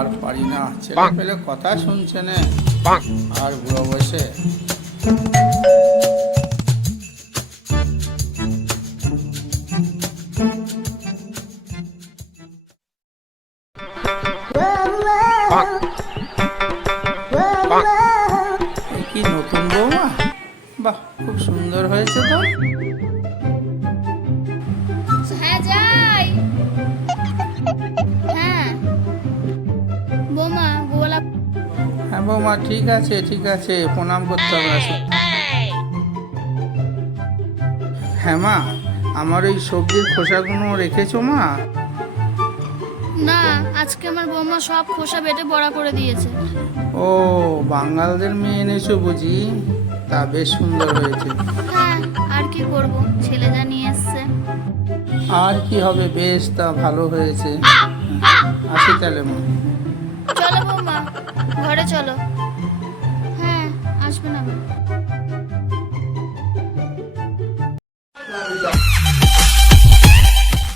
আর পারি না, ছেলে পেলে কথা শুনছে না আর বুড়ো বসে। কি নতুন বৌমা, বাহ খুব সুন্দর হয়েছে তো। হ্যাঁ যাই। হ্যাঁ বৌমা গোলা। হ্যাঁ বৌমা, ঠিক আছে ঠিক আছে, প্রণাম করতে হবে না। হ্যাঁ মা, আমার ওই সবজির খোসাগুলো রেখেছো মা? না, আজকে আমার বৌমা সব খোসা বেটে বড়া করে দিয়েছে। ও, বাঙালদের মেয়ে এনেছো বুঝি, তা বেশ সুন্দর হয়েছে। হ্যাঁ, আর কি করব, ছেলে যা নিয়ে এসছে। আর কি হবে, বেশ তা ভালো হয়েছে। আসি তাহলে মা। চলো বৌমা, ঘরে চলো। হ্যাঁ, আসবেন আবার।